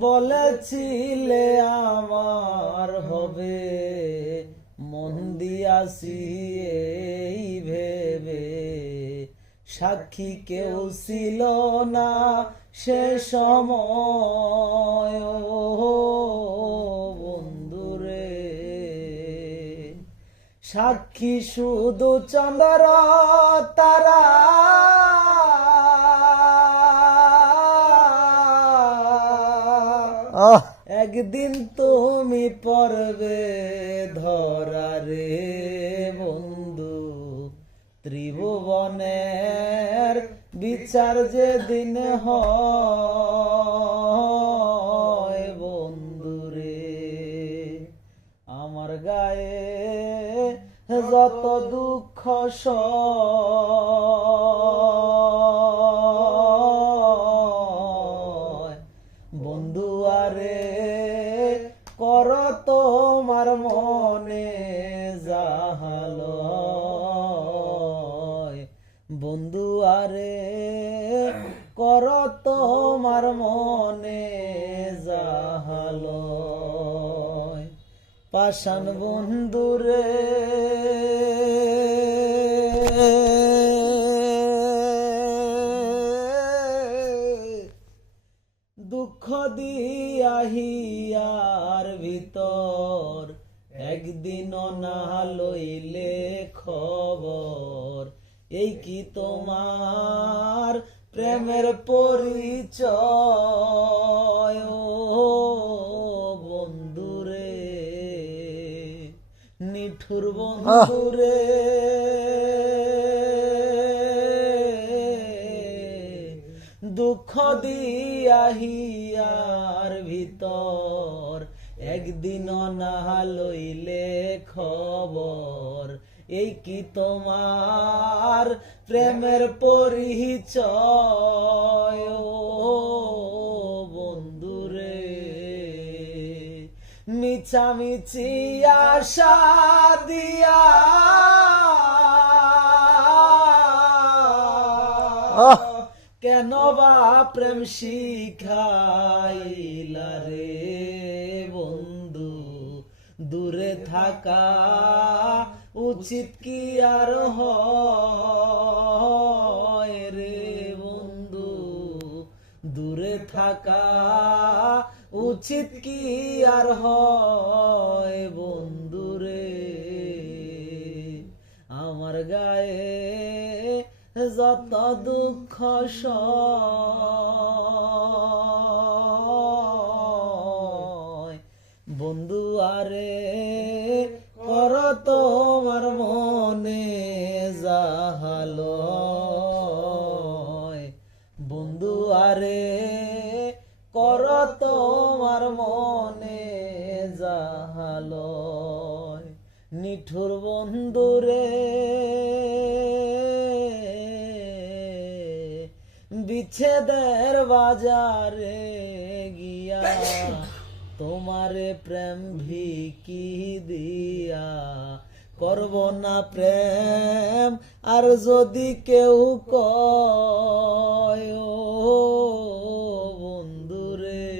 বলেছিলে আমার হবে মন দিয়াছি এই ভেবে। সাক্ষী কেউ ছিল না সে সময়। সাক্ষী শুধু চন্দ্র তারা। একদিন তুমি পড়বে ধরা রে বন্ধু ত্রিভুবনের বিচার যেদিন হয়। যত দুঃখ বন্ধু, আরে কর তোমার মনে জাহাল বন্ধু, আরে কর তোমার মনে জাহাল পাষাণ বন্ধুরে দিয়াহিয়ার ভিতর একদিন না খবর। এই কি তোমার প্রেমের পরিচয়? বন্ধুরে, নিঠুর বন্ধুরে। দুঃখ দিয়াহিয়ার ভিতর। একদিন না লইলে খবর এই কি তোমার প্রেমের পরিচয়? বন্ধুরে মিছামিছি আশা দিয়া। কেন বা প্রেম শিখাইলা রে বন্ধু? দূরে থাকা উচিত কি আর হয় রে বন্ধু? দূরে থাকা উচিত কি আর হয় বন্ধু রে? আমার গায়ে যত দুঃখ বন্ধু, আরে, কর তোমার মনে জাহাল বন্ধু, আরে, কর তোমার মনে জাহাল নিঠুর বন্ধুরে বিচ্ছেদের বাজারে গিয়া তোমারে প্রেম ভিকি দিয়া করব না প্রেম, আর যদি কেউ কয় বন্ধুরে,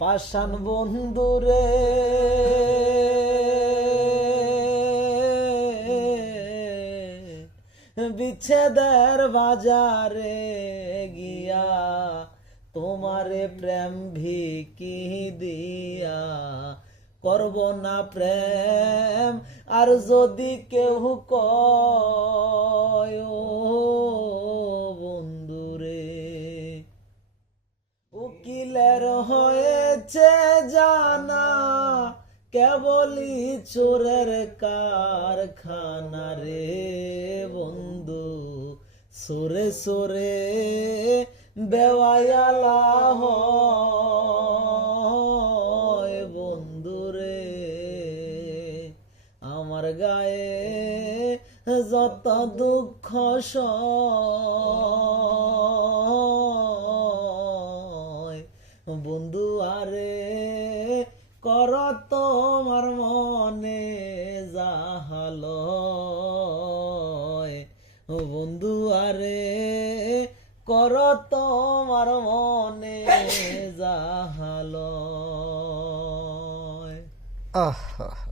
পাষাণ বন্ধুরে বিচ্ছেদের বাজারে গিয়া তোমারে প্রেম ভিকি দিয়া করব না প্রেম। আর যদি কেউ কয় বন্ধুরে, উকিলের হয়েছে জানা কেবলই চোরের কারখানা রে বন্ধু সোরে সোরে বেওয়ালা হয় বন্ধুরে আমার গায়ে যত দুঃখ বন্ধু আরে কর তোমার মনে জাহালয় বন্ধু আরে কর তোমার মনে জাহালয় আহ।